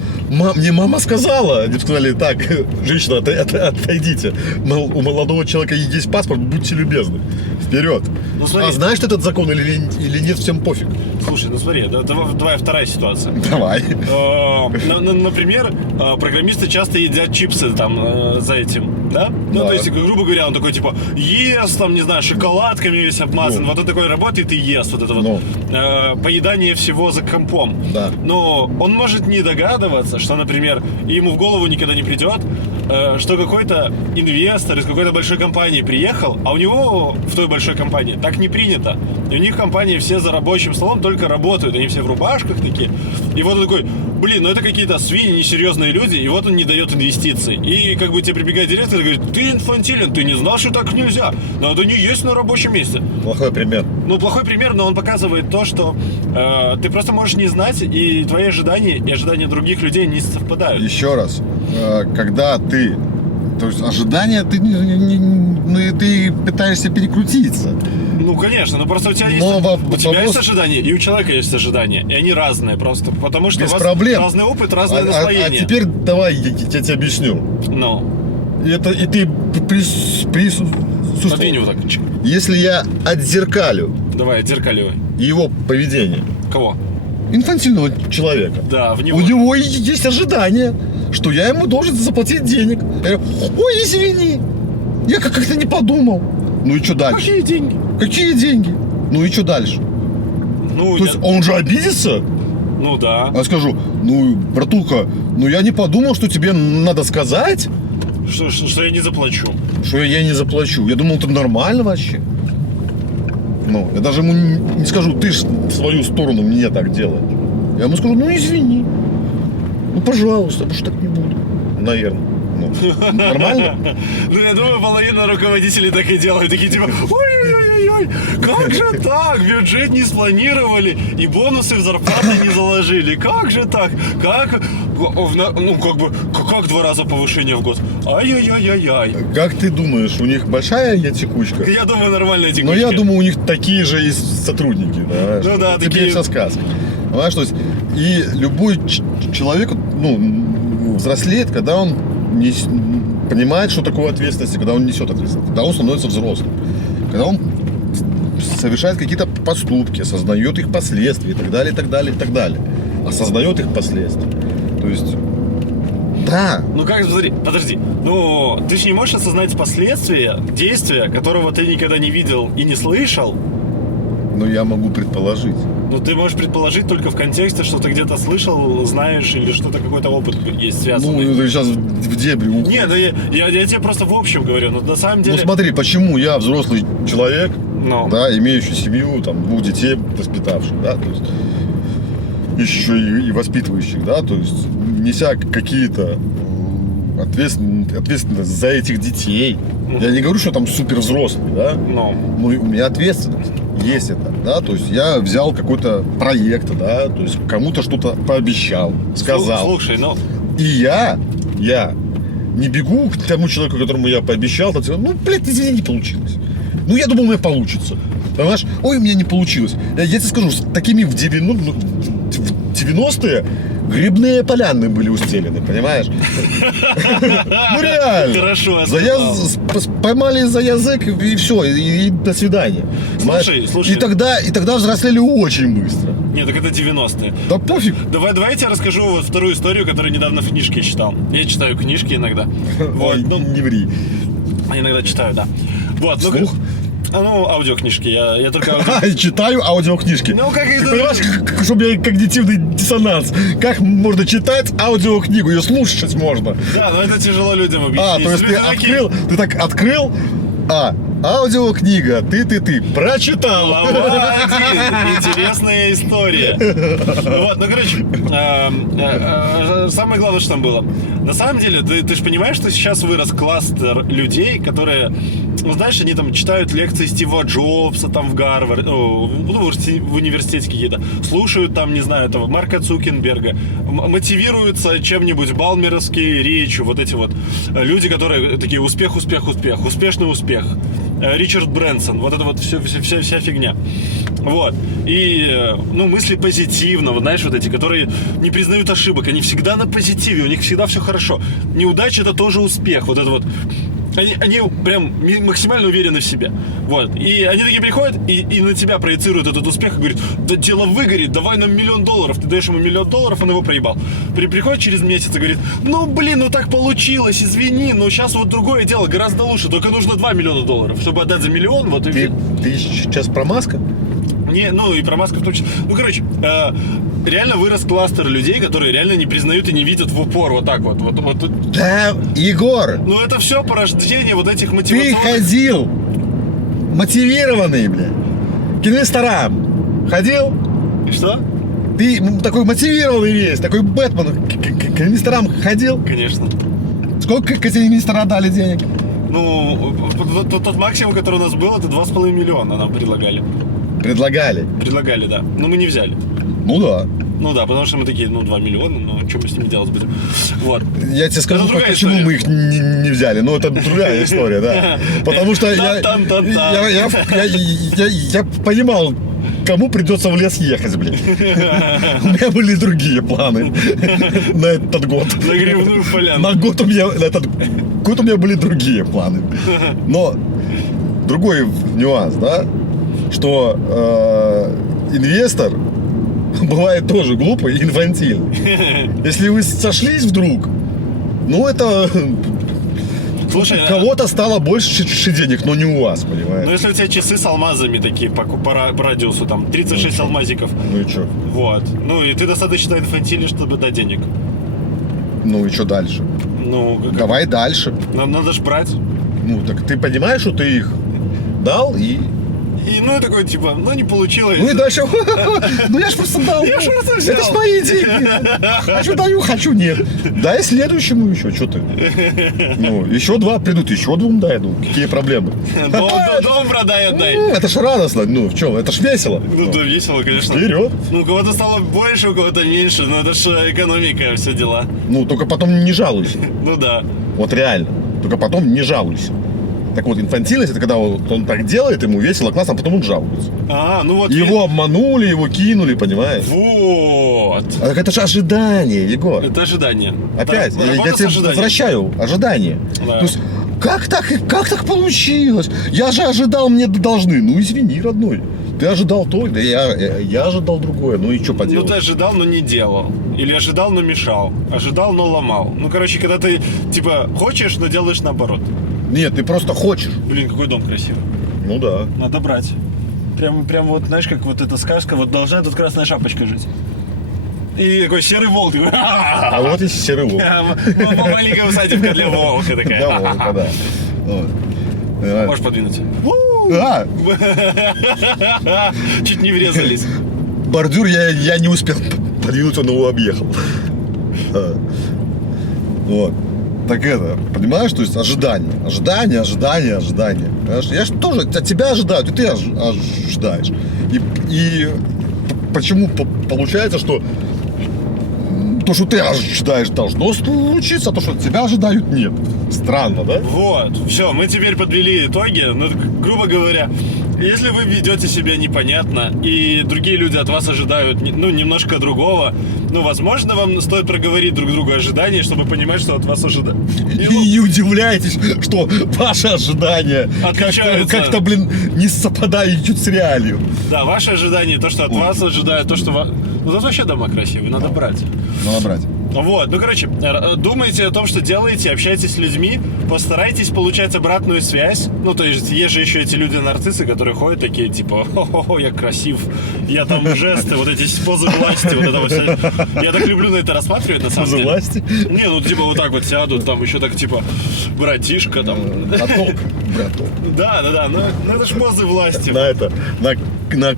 мне мама сказала. Они сказали, так, женщина, отойдите. У молодого человека есть паспорт, будьте любезны. Вперед. Ну, смотри. А знаешь этот закон или нет, всем пофиг. Слушай, ну смотри, давай вторая ситуация. Давай. Например, программисты часто едят чипсы там за этим, да? Ну, Да. то есть, грубо говоря, он такой, типа, ест, там, не знаю, шоколадками весь обмазан, Ну. вот он такой работает и ест вот это вот Ну. поедание всего за компом. Да. Но он может не догадываться, что, например, ему в голову никогда не придет, что какой-то инвестор из какой-то большой компании приехал, а у него в той большой компании так не принято. И у них в компании все за рабочим столом только работают, они все в рубашках такие. И вот он такой, блин, ну это какие-то свиньи, несерьезные люди, и вот он не дает инвестиций. И как бы тебе прибегает директор и говорит, ты инфантилен, ты не знал, что так нельзя. Надо не есть на рабочем месте. Плохой пример. Ну, плохой пример, но он показывает то, что ты просто можешь не знать, и твои ожидания и ожидания других людей не совпадают. Еще раз, когда ты, то есть ожидания, ты ты пытаешься перекрутиться. Ну, конечно, но просто у тебя есть, Но у тебя вопрос- есть ожидания, и у человека есть ожидания, и они разные просто, потому что Без у вас проблем. разный опыт, разное настроение. А теперь давай я тебе объясню. Ну, И ты присутствовал. надвинь вот так. Если я отзеркалю Давай, отзеркаливай. его поведение Кого? инфантильного человека, Да, в него. у него есть ожидание, что я ему должен заплатить денег. Я говорю, ой, извини, я как-то не подумал. Ну и что дальше? Какие деньги? Какие деньги? Ну и что дальше? Ну, То есть он же обидится? ну да. А я скажу, братуха, я не подумал, что тебе надо сказать, Что я не заплачу. что я не заплачу. Я думал, это нормально вообще. Я даже ему не скажу, ты ж в свою сторону мне так делаешь. Я ему скажу, извини. Пожалуйста, потому что так не буду. Наверное. Нормально? Ну, я думаю, половина руководителей так и делают. Такие типа, ой-ой-ой, ой-ой-ой, как же так? Бюджет не спланировали и бонусы в зарплаты не заложили. Как же так? Как? Ну, как бы, как 2 раза повышение в год? Ай-яй-яй-яй-яй. Как ты думаешь, у них большая текучка? Я думаю, нормальная Но текучка. я думаю, у них такие же и сотрудники. Да? Ну да, Тебе такие. вся сказка. Понимаешь, то есть, и любой человек, ну, взрослеет, когда он не понимает, что такое ответственность, когда он несет ответственность, когда он становится взрослым, когда он совершает какие-то поступки, осознает их последствия и так далее, и так далее, и так далее. Осознает их последствия. То есть, да. Ну как, смотри, подожди. Ну, ты же не можешь осознать последствия действия, которого ты никогда не видел и не слышал. Но я могу предположить. Ну, ты можешь предположить только в контексте, что ты где-то слышал, знаешь, или что-то, какой-то опыт есть связанный. Ну, ты сейчас в дебри уходишь. Не, ну я тебе просто в общем говорю, но на самом деле... Ну смотри, почему я взрослый человек, Ну. да, имеющий семью, там, 2 детей воспитавших, да, то есть еще и воспитывающих, да, то есть неся какие-то ответственность за этих детей. Я не говорю, что там супер взрослый, да, Ну. но у меня ответственность есть это, да, то есть я взял какой-то проект, да, то есть кому-то что-то пообещал, сказал. Слушай, ну... И я не бегу к тому человеку, которому я пообещал, ну, блядь, извини, не получилось. Ну, я думал, у меня получится. Понимаешь? Ой, у меня не получилось. Я тебе скажу, с такими в 90-е грибные поляны были устелены, понимаешь? Ну, реально. Хорошо, Поймали за язык, и все, и до свидания. Слушай. И тогда взрослели очень быстро. Нет, так это 90-е. Да пофиг. Давай я тебе расскажу вот вторую историю, которую недавно в книжке читал. Я читаю книжки иногда. Вот, Ой, ну, не ври. иногда читаю, да. Вот, ну, Вслух? ну, аудиокнижки. Я только аудио... И читаю аудиокнижки. Ну, как Ты это... понимаешь, чтобы я когнитивный диссонанс. Как можно читать аудиокнигу? Ее слушать можно. Да, но это тяжело людям объяснить. То есть ты Люди такие, открыл, ты так открыл, аудиокнига, ты, прочитал. Глава 1. Интересная история. Вот, ну, короче, самое главное, что там было. На самом деле, ты же понимаешь, что сейчас вырос кластер людей, которые, ну, знаешь, они там читают лекции Стива Джобса там в Гарвард, в университете какие-то, слушают там, не знаю, этого Марка Цукерберга, мотивируются чем-нибудь, балмеровские речи, вот эти вот люди, которые такие успешный успех. Ричард Брэнсон, вот это вот вся фигня. Вот. И, ну, мысли позитивно, вот знаешь, вот эти, которые не признают ошибок, они всегда на позитиве, у них всегда все хорошо. Неудача — это тоже успех, вот это вот. Они прям максимально уверены в себе. Вот. И они такие приходят и на тебя проецируют этот успех и говорят: да дело выгорит, давай нам $1 миллион. Ты даешь ему $1 миллион, он его проебал. Приходит через месяц и говорит: ну блин, ну так получилось, извини, но сейчас вот другое дело, гораздо лучше, только нужно $2 миллиона, чтобы отдать за $1 миллион. Вот, Ты сейчас про Маска? Не, ну и про Маску в том числе. Ну, короче, реально вырос кластер людей, которые реально не признают и не видят в упор вот так вот. Да, Егор, Ну, это все порождение вот этих ты мотивационных... ходил мотивированный, бля, к инвесторам. Ходил? И что? Ты такой мотивированный весь, такой Бэтмен. К инвесторам ходил? Конечно. Сколько эти инвестора дали денег? Ну, тот максимум, который у нас был, это $2,5 миллиона нам предлагали. Предлагали, Да. Но мы не взяли. Ну да. Ну да, потому что мы такие, ну, $2 миллиона, ну, что мы с ними делать будем? Вот. Я тебе скажу, Это другая почему история. мы их не взяли. Ну, это другая история, да. Потому что я понимал, кому придется в лес ехать, блин. У меня были другие планы на этот год. На грибную поляну. На этот год у меня были другие планы. Но другой нюанс, да, что инвестор бывает тоже глупый и инфантильный. Если вы сошлись вдруг, ну это... Слушай, у кого-то стало больше денег, но не у вас, понимаешь? ну если у тебя часы с алмазами такие по радиусу, там, 36 алмазиков, Ну и что? вот, ну и ты достаточно инфантильный, чтобы дать денег. Ну и что дальше? Ну, Давай дальше. Надо же брать. Ну, так ты понимаешь, что ты их дал, и И, ну, такой, типа, ну, не получилось. Ну и дальше, ну я ж просто дал. Я ж просто взял. Это ж мои деньги. Хочу даю, хочу нет. Дай следующему еще, что ты. Ну, еще 2 придут, еще 2 дай, ну, какие проблемы. Дом продай, отдай. Это ж радостно, ну, в чем, это ж весело. Ну, да, весело, конечно. Вперед. Ну, у кого-то стало больше, у кого-то меньше, но это же экономика, все дела. Ну, только потом не жалуйся. Ну, да. Вот реально. Только потом не жалуйся. Так вот, инфантильность, это когда он так делает, ему весело, классно, а потом он жалуется. Ну вот. Его обманули, его кинули, понимаешь? Вот. А так это же ожидание, Егор. Это ожидание. Опять, Да, я работа с тебе ожиданием. возвращаю ожидание. Да. То есть, как так получилось? Я же ожидал, мне должны. Ну, извини, родной. Ты ожидал то, да я ожидал другое. Ну и что Ну, поделать? ты ожидал, но не делал. Или ожидал, но мешал. Ожидал, но ломал. Ну, короче, когда ты, типа, хочешь, но делаешь наоборот. Нет, ты просто хочешь. Блин, какой дом красивый. Ну да. Надо брать. Прям вот, знаешь, как вот эта сказка, вот должна тут красная шапочка жить. И такой серый волк. Такой, А вот и серый волк. маленькая усадебка для волка такая. Да, волка, да. Вот. Давай. Можешь подвинуть. А, Чуть не врезались. бордюр я не успел подвинуть, он его объехал. А. Вот. Так это, понимаешь, то есть ожидание. Понимаешь? Я же тоже от тебя ожидаю, и ты ожидаешь. И почему получается, что то, что ты ожидаешь, должно случиться, а то, что от тебя ожидают, нет. Странно, да? Вот, все, мы теперь подвели итоги. Ну, грубо говоря, если вы ведете себя непонятно, и другие люди от вас ожидают, ну, немножко другого, ну, возможно, вам стоит проговорить друг другу ожидания, чтобы понимать, что от вас ожидают. И не удивляйтесь, что ваши ожидания Отличаются. как-то, блин, не совпадают с реалью. Да, ваши ожидания, то, что от вас ожидают, то, что вас... Ну, тут вообще дома красивые, надо брать. Надо брать. Вот, ну, короче, думайте о том, что делаете, общайтесь с людьми, постарайтесь получать обратную связь. Ну, то есть же еще эти люди-нарциссы, которые ходят такие, типа, хо-хо-хо, я красив, я там жесты, вот эти позы власти, вот это вот все. Я так люблю на это рассматривать, на самом За деле. власти. Не, ну, типа, вот так вот сядут, там еще так, типа, братишка, там. Браток. Да, ну это ж позы власти. На это, на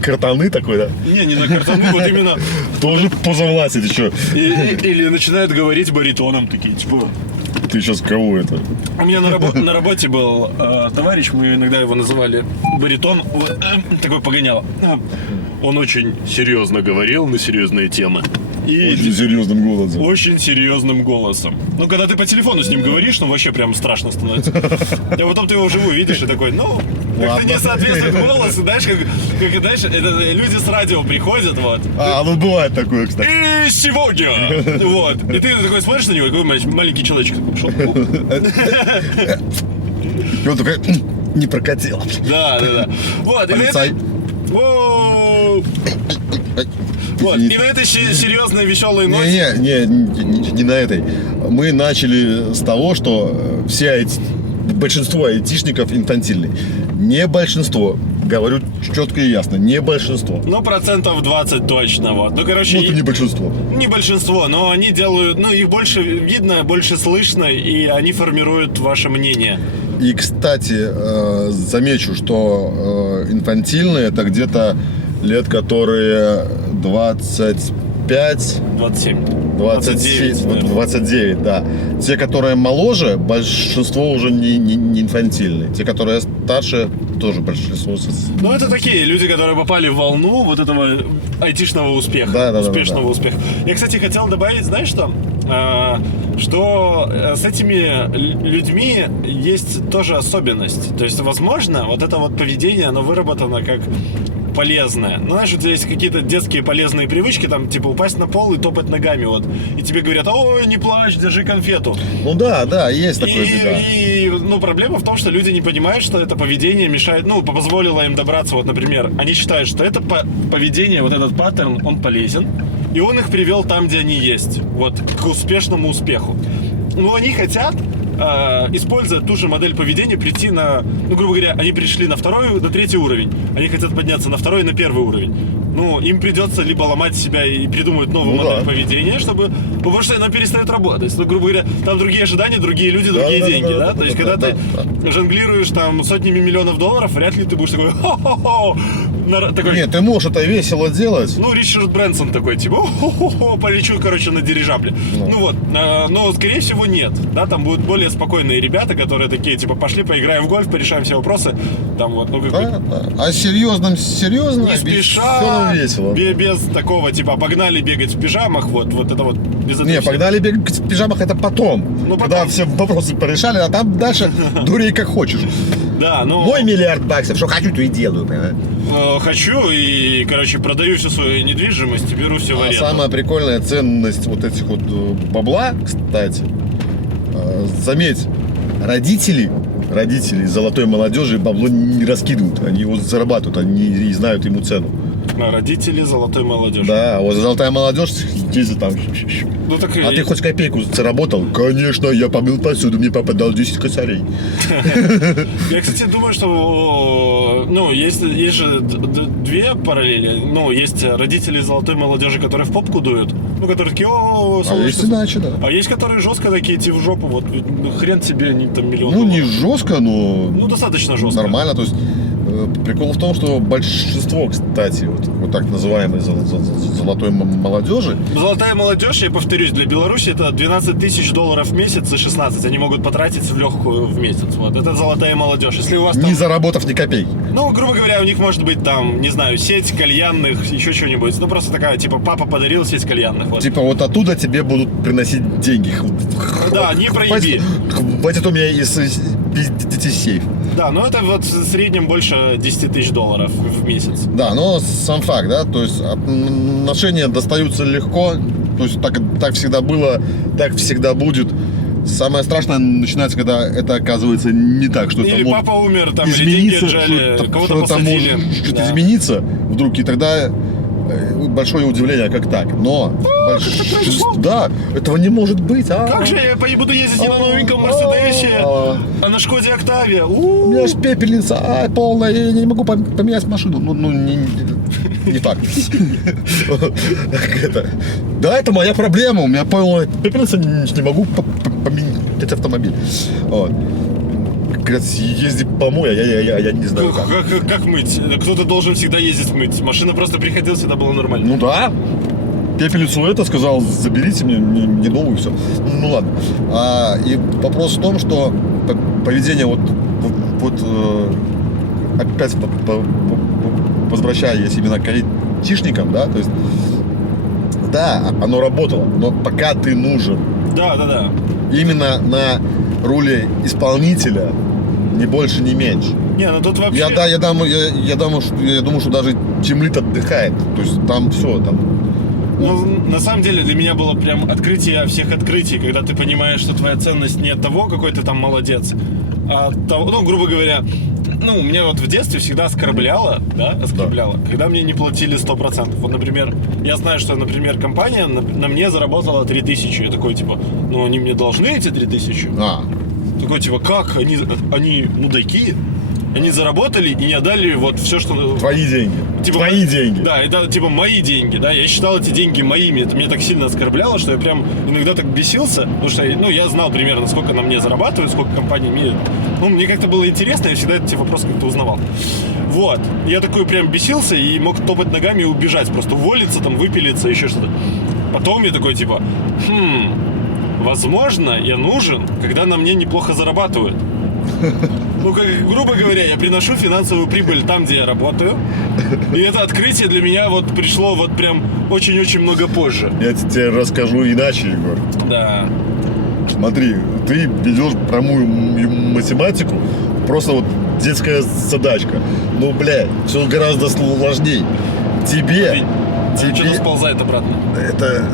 картаны такой, да? Не на картону, вот именно. Тоже поза власти, ты что? Или начинают говорить баритоном, такие, типа... Ты сейчас кого это? У меня на работе был товарищ, мы иногда его называли баритон, вот, такой погонял. Он очень серьезно говорил на серьезные темы. И Очень серьезным голосом. очень серьезным голосом. Ну, когда ты по телефону с ним говоришь, ну, вообще прям страшно становится. А потом ты его вживую видишь и такой, ну, как-то Ладно. не соответствует голосу, знаешь, как знаешь, это люди с радио приходят, вот. Ну бывает такое, кстати. И сегодня, вот. И ты такой смотришь на него, и такой маленький человечек шел. И он такой, не прокатил. Да. Вот, и на Полицай. этой... Воу. Вот, и на этой серьезной, веселой ноте... Не на этой. Мы начали с того, что большинство айтишников инфантильны. Не большинство. Говорю четко и ясно. Не большинство. Ну, 20% точно, вот. Ну, короче... Ну, это не большинство. Не большинство, но они делают... Ну, их больше видно, больше слышно, и они формируют ваше мнение. И, кстати, замечу, что инфантильные это где-то лет, которые 25... 27. 29, наверное. 29, да. Те, которые моложе, большинство уже не инфантильные. Те, которые старше, тоже большинство. Ну, это такие люди, которые попали в волну вот этого айтишного успеха. Да. Успешного успеха. Я, кстати, хотел добавить, знаешь что? Что с этими людьми есть тоже особенность. То есть, возможно, вот это вот поведение, оно выработано как полезное. Ну, знаешь, у тебя есть какие-то детские полезные привычки, там, типа, упасть на пол и топать ногами, вот. И тебе говорят, ой, не плачь, держи конфету. Ну да, есть такое беда. Ну, проблема в том, что люди не понимают, что это поведение мешает, ну, позволило им добраться, вот, например, они считают, что это поведение, вот этот паттерн, он полезен, и он их привел там, где они есть, вот, к успешному успеху. Но они хотят, используя ту же модель поведения, прийти на, ну, грубо говоря, они пришли на 2-й, на 3-й уровень. Они хотят подняться на 2-й и на 1-й уровень. ну, им придется либо ломать себя и придумывать новую Ну модель да. поведения, чтобы, потому что она перестает работать. Ну, грубо говоря, там другие ожидания, другие люди, другие деньги, да? То есть, когда ты жонглируешь там сотнями миллионов долларов, вряд ли ты будешь такой, хо-хо-хо, такой, Нет, ты можешь это весело делать. ну, Ричард Брэнсон такой, типа, хо-хо-хо, полечу, короче, на дирижабле. Ну вот, но, скорее всего, нет. Да, там будут более спокойные ребята, которые такие, типа, пошли, поиграем в гольф, порешаем все вопросы. Там вот, ну, как бы, Да, да. А серьезно, не спеша, весело. без такого, типа, погнали бегать в пижамах, вот это вот, без этого Не, всего. погнали бегать в пижамах это потом. Ну, Когда потом. все вопросы порешали, а там дальше дурей как хочешь. Да, ну, Мой миллиард баксов, что хочу, то и делаю, понимаешь? хочу и, короче, продаю всю свою недвижимость, беру все в А аренду. самая прикольная ценность вот этих вот бабла, кстати, заметь, родители золотой молодежи бабло не раскидывают, они его зарабатывают, они и знают ему цену. Родители золотой молодежи. Да, а вот золотая молодежь, если там, Ну, так а ты хоть копейку заработал? Конечно, я помыл посуду, мне папа дал 10 косарей. Я, кстати, думаю, что, ну, есть же две параллели. Ну, есть родители золотой молодежи, которые в попку дуют. Ну, которые такие, о, А солнышко. есть иначе, да. А есть, которые жестко такие, идти в жопу, вот, ну, хрен тебе, они там миллион Ну, не долларов. жестко, но Ну, достаточно жестко. нормально. То есть прикол в том, что большинство, кстати, вот так называемой золотой молодежи, Золотая молодежь, я повторюсь, для Беларуси это 12 тысяч долларов в месяц и 16 они могут потратить в легкую в месяц. Вот, это золотая молодежь. Если у вас там, не заработав ни копейки. ну, грубо говоря, у них может быть там, не знаю, сеть кальянных, еще что-нибудь. Ну, просто такая, типа, папа подарил сеть кальянных. Вот. Типа вот оттуда тебе будут приносить деньги. Да, не проеби. Хватит у меня из 50 сейф. Да, но это вот в среднем больше 10 тысяч долларов в месяц. Да, но сам факт, да, то есть отношения достаются легко, то есть так всегда было, так всегда будет. Самое страшное начинается, когда это оказывается не так, что Или это папа умер, там, или деньги измениться, отжали, что-то кого-то там посадили. может что-то Да. измениться вдруг, и тогда большое удивление, как так. Но да, этого не может быть. Как же я буду ездить не на новеньком Мерседесе, а на Шкоде Октавия? У меня же пепельница полная, я не могу поменять машину. Ну, не так. Да, это моя проблема. У меня полная пепельница, не могу поменять автомобиль. Вот. Говорят, езди помой, а я не знаю как. Как мыть? Кто-то должен всегда ездить мыть. Машина просто приходила, всегда было нормально. Ну да. Пепельницу это сказал, заберите мне новую, все. Ну ладно. И вопрос в том, что поведение опять возвращаясь именно к айтишникам, да, то есть да, оно работало, но пока ты нужен Да. именно на роли исполнителя, ни больше, ни меньше. Не, ну тут вообще... Я думаю, что даже тимлид отдыхает. То есть там все, там. Ну, на самом деле, для меня было прям открытие всех открытий, когда ты понимаешь, что твоя ценность не от того, какой ты там молодец, а от того, ну, грубо говоря, ну, меня вот в детстве всегда оскорбляло, когда мне не платили 100%. Вот, например, я знаю, что, например, компания на мне заработала 3000. Я такой, типа, ну, они мне должны эти 3000. Такой, типа, как? Они мудаки? Они заработали и не отдали вот все, что... Твои деньги. Типа, Твои деньги. Да, это типа мои деньги, да. Я считал эти деньги моими. Это меня так сильно оскорбляло, что я прям иногда так бесился, потому что, ну, я знал примерно, сколько на мне зарабатывают, сколько компания имеет. Ну, мне как-то было интересно, я всегда эти вопросы как-то узнавал. Вот. Я такой прям бесился и мог топать ногами и убежать, просто уволиться, там, выпилиться, еще что-то. Потом я такой, типа, возможно, я нужен, когда на мне неплохо зарабатывают. Ну, как, грубо говоря, я приношу финансовую прибыль там, где я работаю. И это открытие для меня вот пришло вот прям очень-очень много позже. Я тебе расскажу иначе, Егор. Да. Смотри, ты ведешь прямую математику, просто вот детская задачка. Ну, блядь, все гораздо сложней. Тебе Что-то сползает обратно. это...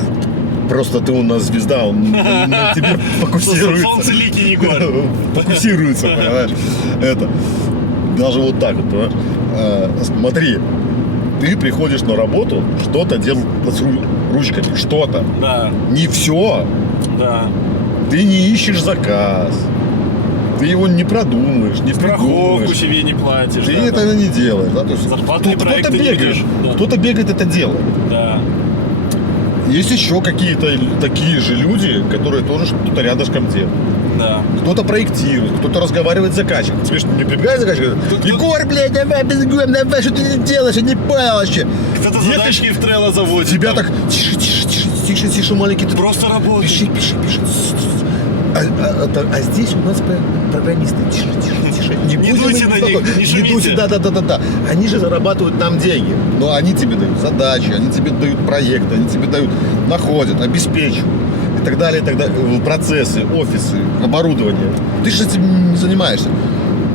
Просто ты у нас звезда, он на тебе фокусируется. Солнцеликий Егор. Фокусируется, понимаешь? Это. Даже вот так вот, понимаешь? Смотри, ты приходишь на работу, что-то делать с ручками, что-то. Да. Не все. Да. Ты не ищешь заказ. ты его не продумаешь, не Страховку придумаешь. себе не платишь. Ты да, этого не делаешь, да? То есть Зарплатные кто-то проекты не бегает, ведешь, да. кто-то бегает это делает. Да. Есть еще какие-то такие же люди, которые тоже что-то рядышком делают. Да. Кто-то проектирует, кто-то разговаривает с заказчиком. Тебе что, не прибегает заказчик? Говорит, Кто-то- Егор, блядь, давай бегом, давай, что ты делаешь, я не понял вообще. Кто-то Где ты- задачки в Trello заводит. Тебя там. так, тише, тише, маленький, ты Просто работай. пиши. А здесь у нас программисты. Тише. Не будем дуйте их на них, беспокоить. не шумите. дуйте, да. Они же зарабатывают там деньги. Но они тебе дают задачи, они тебе дают проекты, они тебе дают, находят, обеспечивают. И так далее, процессы, офисы, оборудование. Ты же этим не занимаешься.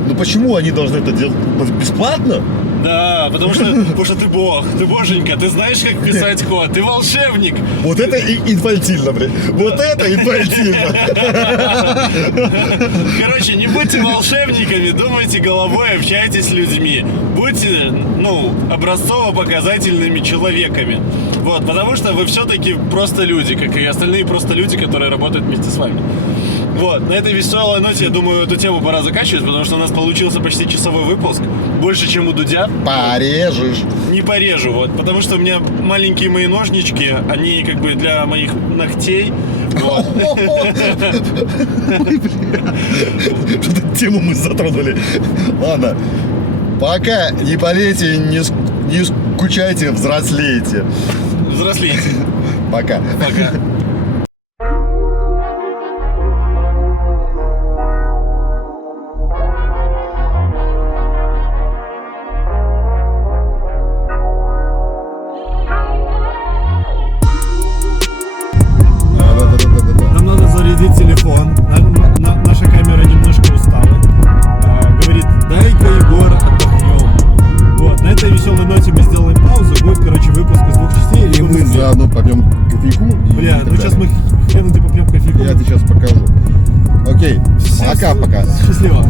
Но почему они должны это делать бесплатно? Да, потому что ты бог, ты боженька, ты знаешь, как писать код, ты волшебник. Вот это и инфантильно, блин. Вот это инфантильно. Короче, не будьте волшебниками, думайте головой, общайтесь с людьми. Будьте, образцово-показательными человеками. Вот, потому что вы все-таки просто люди, как и остальные просто люди, которые работают вместе с вами. Вот, на этой веселой ноте, я думаю, эту тему пора заканчивать, потому что у нас получился почти часовой выпуск. Больше, чем у Дудя. Порежешь. Не порежу, вот, потому что у меня маленькие мои ножнички, они как бы для моих ногтей. Вот. Ой, бля. Что-то тему мы затронули. Ладно. Пока не болейте, не скучайте, взрослейте. Взрослейте. Пока. Пока. Да-да-да-да-да. Нам надо зарядить телефон. Наша камера немножко устала. Говорит, дай-ка, Егор, отдохнем. Вот, на этой веселой ноте мы сделаем паузу. Будет, выпуск из 2 частей. И мы заодно попьем кофейку. Бля, сейчас мы хрен попьем кофейку. Я тебе сейчас покажу. Окей. Всем Пока-пока. Счастливо.